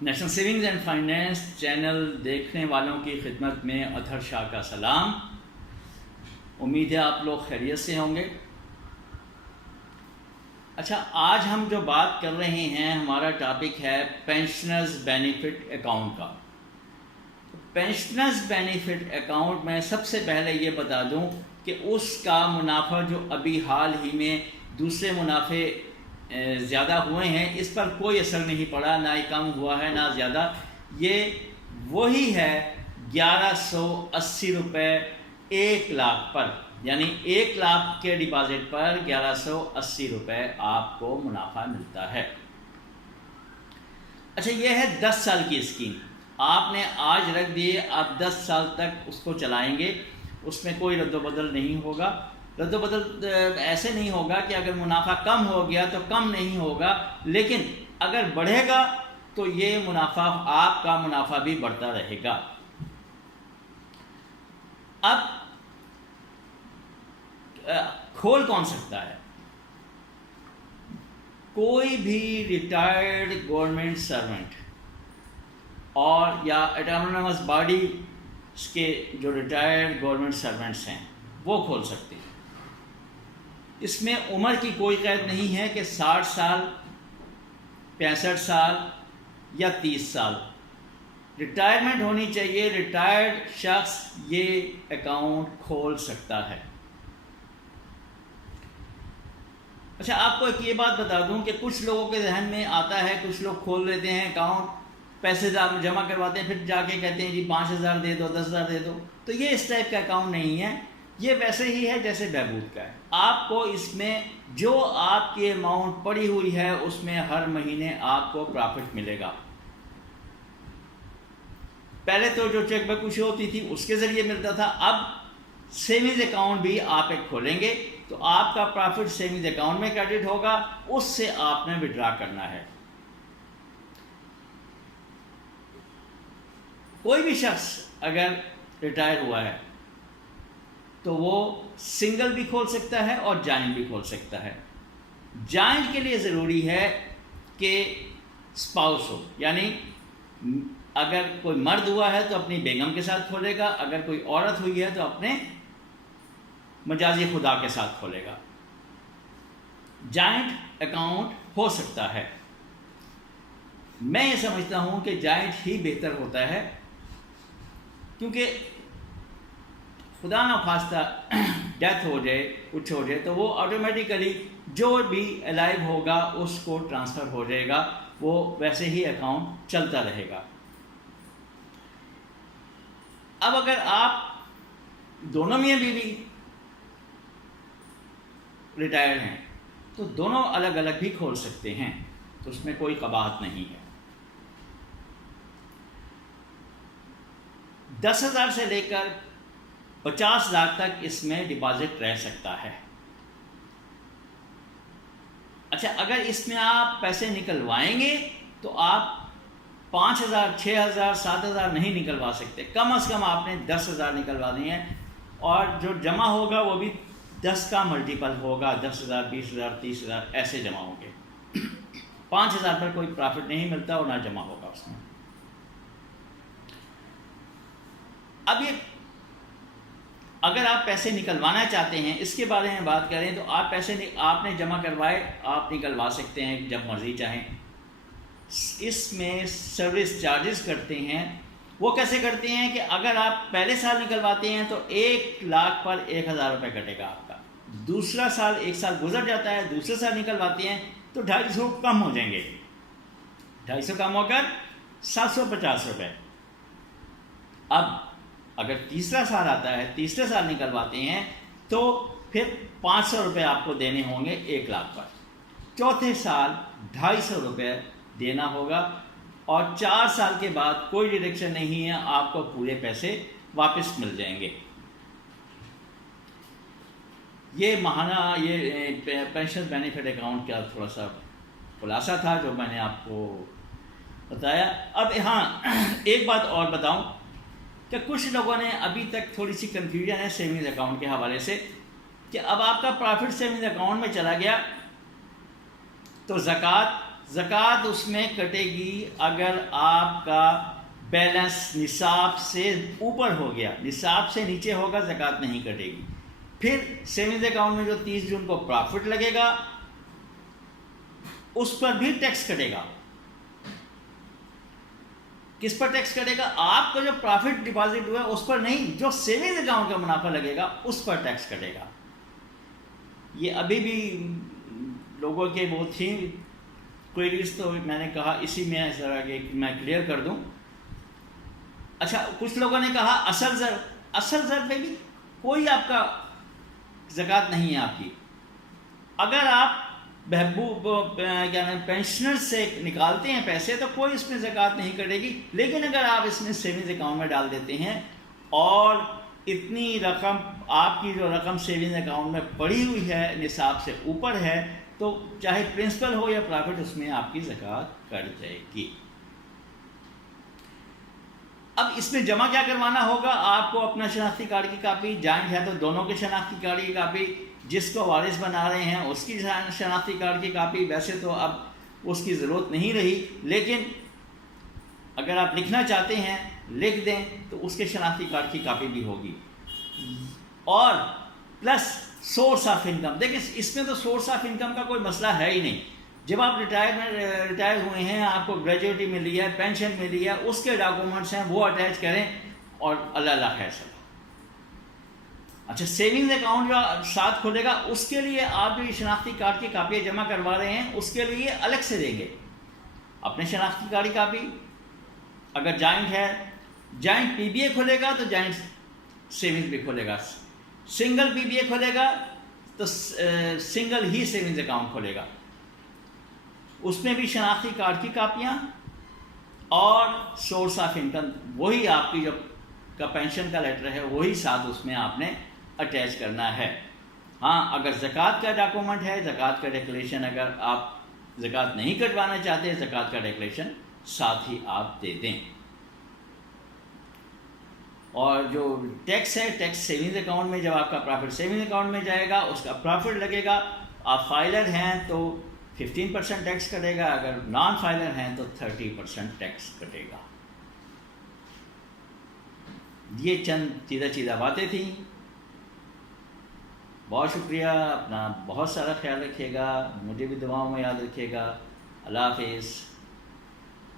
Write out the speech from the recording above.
National savings and finance channel دیکھنے والوں کی خدمت میں اطہر شاہ کا سلام۔ امید ہے آپ لوگ خیریت سے ہوں گے۔ اچھا، آج ہم جو بات کر رہے ہیں ہمارا ٹاپک ہے پینشنرز بینیفٹ اکاؤنٹ کا۔ پینشنرز بینیفٹ اکاؤنٹ میں سب سے پہلے یہ بتا دوں کہ اس کا منافع جو ابھی حال ہی میں دوسرے منافع زیادہ ہوئے ہیں اس پر کوئی اثر نہیں پڑا، نہ ہی کم ہوا ہے نہ زیادہ۔ یہ وہی ہے 1180 روپے 1 لاکھ پر، یعنی 1 لاکھ کے ڈپازٹ پر 1180 روپے آپ کو منافع ملتا ہے۔ اچھا، یہ ہے 10 سال کی اسکیم۔ آپ نے آج رکھ دیے، آپ 10 سال تک اس کو چلائیں گے، اس میں کوئی رد و بدل نہیں ہوگا۔ رد و بدل ایسے نہیں ہوگا کہ اگر منافع کم ہو گیا تو کم نہیں ہوگا، لیکن اگر بڑھے گا تو یہ منافع، آپ کا منافع بھی بڑھتا رہے گا۔ اب کھول کون سکتا ہے؟ کوئی بھی ریٹائرڈ گورنمنٹ سرونٹ اور یا اٹانومس باڈی کے جو ریٹائرڈ گورنمنٹ سرونٹس ہیں وہ کھول سکتے ہیں۔ اس میں عمر کی کوئی قید نہیں ہے کہ 60 سال، 65 سال یا 30 سال ریٹائرمنٹ ہونی چاہیے۔ ریٹائرڈ شخص یہ اکاؤنٹ کھول سکتا ہے۔ اچھا، آپ کو ایک یہ بات بتا دوں کہ کچھ لوگوں کے ذہن میں آتا ہے، کچھ لوگ کھول لیتے ہیں اکاؤنٹ، پیسے جمع کرواتے ہیں، پھر جا کے کہتے ہیں جی 5000 دے دو، 10000 دے دو۔ تو یہ اس ٹائپ کا اکاؤنٹ نہیں ہے، یہ ویسے ہی ہے جیسے بہبود کا ہے۔ آپ کو اس میں جو آپ کی اماؤنٹ پڑی ہوئی ہے اس میں ہر مہینے آپ کو پرافٹ ملے گا۔ پہلے تو جو چیک بک ایشو ہوتی تھی اس کے ذریعے ملتا تھا، اب سیونگز اکاؤنٹ بھی آپ ایک کھولیں گے تو آپ کا پرافٹ سیونگز اکاؤنٹ میں کریڈٹ ہوگا، اس سے آپ نے وڈرا کرنا ہے۔ کوئی بھی شخص اگر ریٹائر ہوا ہے تو وہ سنگل بھی کھول سکتا ہے اور جوائنٹ بھی کھول سکتا ہے۔ جوائنٹ کے لیے ضروری ہے کہ اسپاؤس ہو، یعنی اگر کوئی مرد ہوا ہے تو اپنی بیگم کے ساتھ کھولے گا، اگر کوئی عورت ہوئی ہے تو اپنے مجازی خدا کے ساتھ کھولے گا۔ جوائنٹ اکاؤنٹ ہو سکتا ہے۔ میں یہ سمجھتا ہوں کہ جوائنٹ ہی بہتر ہوتا ہے، کیونکہ خدا نہ خواستہ ڈیتھ ہو جائے، کچھ ہو جائے تو وہ آٹومیٹیکلی جو بھی الائیو ہوگا اس کو ٹرانسفر ہو جائے گا، وہ ویسے ہی اکاؤنٹ چلتا رہے گا۔ اب اگر آپ دونوں میاں بیوی ریٹائرڈ ہیں تو دونوں الگ الگ بھی کھول سکتے ہیں، تو اس میں کوئی قباحت نہیں ہے۔ 10,000 سے لے کر 50 لاکھ تک اس میں ڈپازٹ رہ سکتا ہے۔ اچھا، اگر اس میں آپ پیسے نکلوائیں گے تو آپ 5,000، 6,000، 7,000 نہیں نکلوا سکتے، کم از کم آپ نے 10,000 نکلوا دی ہیں، اور جو جمع ہوگا وہ بھی 10 کا ملٹیپل ہوگا، 10,000، 20,000، 30,000 ایسے جمع ہوں گے۔ 5,000 پر کوئی پرافٹ نہیں ملتا اور نہ جمع ہوگا اس میں۔ اب یہ اگر آپ پیسے نکلوانا چاہتے ہیں، اس کے بارے میں بات کریں تو آپ آپ نے جمع کروائے، آپ نکلوا سکتے ہیں جب مرضی چاہیں۔ اس میں سروس چارجز کرتے ہیں۔ وہ کیسے کرتے ہیں کہ اگر آپ پہلے سال نکلواتے ہیں تو 1 لاکھ پر 1,000 روپے کٹے گا آپ کا۔ دوسرا سال، 1 سال گزر جاتا ہے، دوسرے سال نکلواتے ہیں تو 250 کم ہو جائیں گے، 250 کم ہو کر 750 روپے۔ اب اگر تیسرا سال آتا ہے، تیسرے سال نکلواتے ہیں تو پھر 500 روپے آپ کو دینے ہوں گے 1 لاکھ پر۔ چوتھے سال 250 روپے دینا ہوگا، اور 4 سال کے بعد کوئی ڈیڈکشن نہیں ہے، آپ کو پورے پیسے واپس مل جائیں گے۔ یہ ماہانہ یہ پینشن بینیفٹ اکاؤنٹ کا تھوڑا سا خلاصہ تھا جو میں نے آپ کو بتایا۔ اب ہاں، ایک بات اور بتاؤں کہ کچھ لوگوں نے ابھی تک تھوڑی سی کنفیوژن ہے سیونگز اکاؤنٹ کے حوالے سے، کہ اب آپ کا پرافٹ سیونگز اکاؤنٹ میں چلا گیا تو زکوٰۃ زکوٰۃ اس میں کٹے گی اگر آپ کا بیلنس نصاب سے اوپر ہو گیا، نصاب سے نیچے ہوگا زکوٰۃ نہیں کٹے گی۔ پھر سیونگز اکاؤنٹ میں جو 30 جون کو پرافٹ لگے گا اس پر بھی ٹیکس کٹے گا۔ کس پر ٹیکس کٹے گا؟ آپ کا جو پرافٹ ڈپازٹ ہوا ہے اس پر نہیں، جو سیونگز اکاؤنٹ کا منافع لگے گا اس پر ٹیکس کٹے گا۔ یہ ابھی بھی لوگوں کے وہ تھیں کوئریز، تو میں نے کہا اسی میں ذرا کہ میں کلیئر کر دوں۔ اچھا، کچھ لوگوں نے کہا اصل زر پہ بھی کوئی آپ کا زکوٰۃ نہیں ہے آپ کی۔ اگر آپ پینشنر سے نکالتے ہیں پیسے تو کوئی اس میں زکوٰۃ نہیں کٹے گی، لیکن اگر آپ اس میں سیونگز اکاؤنٹ میں ڈال دیتے ہیں اور اتنی رقم، آپ کی جو رقم سیونگز اکاؤنٹ میں پڑی ہوئی ہے نصاب سے اوپر ہے، تو چاہے پرنسپل ہو یا پرافٹ اس میں آپ کی زکوٰۃ کٹ جائے گی۔ اب اس میں جمع کیا کروانا ہوگا؟ آپ کو اپنا شناختی کارڈ کی کاپی، جوائنٹ ہے تو دونوں کے شناختی کارڈ کی کاپی، جس کو وارث بنا رہے ہیں اس کی شناختی کارڈ کی کاپی۔ ویسے تو اب اس کی ضرورت نہیں رہی، لیکن اگر آپ لکھنا چاہتے ہیں لکھ دیں تو اس کے شناختی کارڈ کی کاپی بھی ہوگی۔ اور پلس سورس آف انکم، دیکھیں اس میں تو سورس آف انکم کا کوئی مسئلہ ہے ہی نہیں۔ جب آپ ریٹائر ہوئے ہیں، آپ کو گریجویٹی ملی ہے، پینشن ملی ہے، اس کے ڈاکومنٹس ہیں وہ اٹیچ کریں اور اللہ خیر سلا۔ اچھا، سیونگز اکاؤنٹ جو ساتھ کھولے گا اس کے لیے آپ جو شناختی کارڈ کی کاپیاں جمع کروا رہے ہیں اس کے لیے الگ سے دیں گے اپنے شناختی کارڈ کی کاپی۔ اگر جوائنٹ ہے، جوائنٹ پی بی اے کھولے گا تو جوائنٹ سیونگز بھی کھولے گا، سنگل پی بی اے کھولے گا تو سنگل ہی سیونگز اکاؤنٹ کھولے گا۔ اس میں بھی شناختی کارڈ کی کاپیاں اور سورس آف انکم، وہی آپ کی جو کا پینشن کا لیٹر ہے وہی ساتھ اس میں آپ نے اٹیچ کرنا ہے۔ ہاں، اگر زکوٰۃ کا ڈاکومنٹ ہے، زکوٰۃ کا ڈیکلیریشن، اگر آپ زکوٰۃ نہیں کٹوانا چاہتے، زکوٰۃ کا ڈیکلیریشن ساتھ ہی آپ دے دیں۔ اور جو ٹیکس ہے، ٹیکس سیونگز اکاؤنٹ میں، جب آپ کا پرافٹ سیونگز اکاؤنٹ میں جائے گا اس کا پرافٹ لگے گا۔ آپ فائلر ہیں تو 15% ٹیکس کٹے گا، اگر نان فائلر ہیں تو 30% ٹیکس کٹے گا۔ یہ چند چیدہ باتیں تھیں۔ بہت شکریہ، اپنا بہت سارا خیال رکھیے گا، مجھے بھی دعاؤں میں یاد رکھیے گا۔ اللہ حافظ۔